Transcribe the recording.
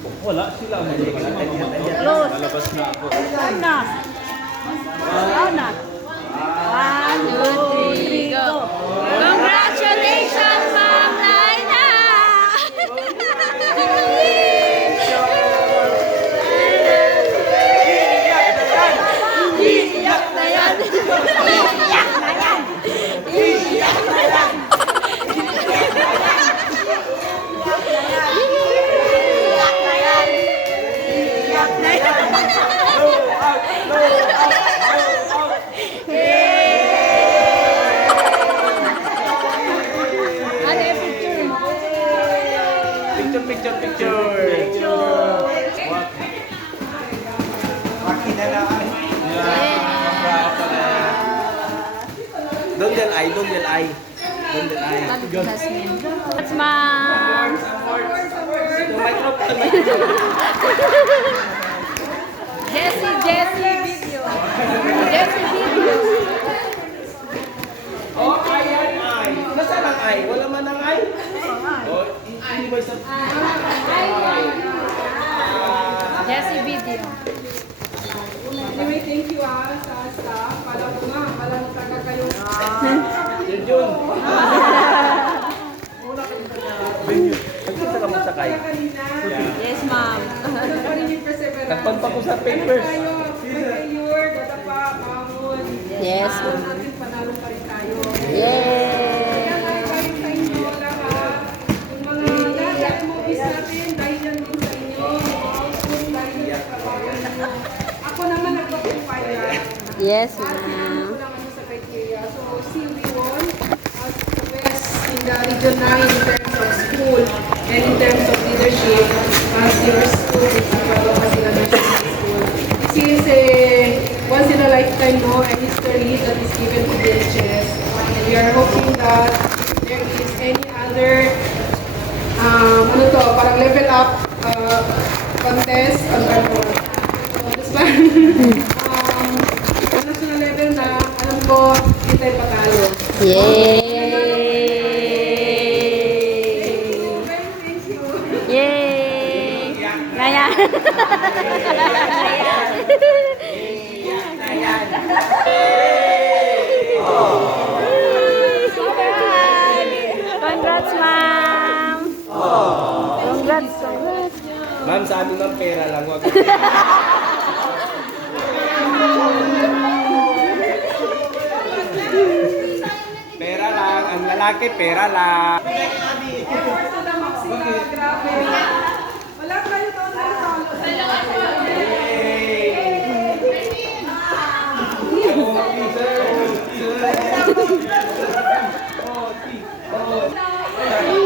Wala sila. Close. Lalabas na ako. Saan na? Saan na? 1, 2, 3, go! Congratulations, Ma'am Laina! Iyak na yan! Iyak na yan! Iyak na yan! Iyak na yan! Iyak na yan! Ano yung picture mo? Picture. Don't tell I, don't tell I. Don't tell I. That's Ma'am. Jessie video. Jessie video. Oh, ay. Nasaan ang ay? Wala man ang ay? Oh, hindi ba sa... Jessie video. Anyway, thank you sa staff. Pala ko nga, pala nagtaga kayo. Jun. Nagkita ka mo sakay. Kanina. Yes, Ma'am. Nagparinig perseverance. Nagpampa ko sa papers. Tayo, failure, dadapa, pamon. Yes. Natin panalo pa rin tayo. Yay! Kaya nga, kahit sa inyo lahat, yung mga lahat ng movies natin, dahil yan din sa inyo. Mga output, dahil yan sa trabaho ninyo. Ako naman nagpa-compile lang. Yes, Kasi Ma'am. lang ano sa criteria. So, still we won as the best in the Region 9 in terms of school and in terms of leadership as your school is developed as in a national school. This is a once in a lifetime a history that is given to DHS. And we are hoping that there is any other ano to, parang level up contest ang gano'n. So, this one, national level na, alam ko, hindi tayo patalo. Yay! Thank you. Yay! Kaya. Congrats, Ma'am! Congrats. Ma'am, sa amin ng pera lang. Wag. Pera lang. Ang lalaki, pera lang. Grabe. Wala kayo doon na Yay!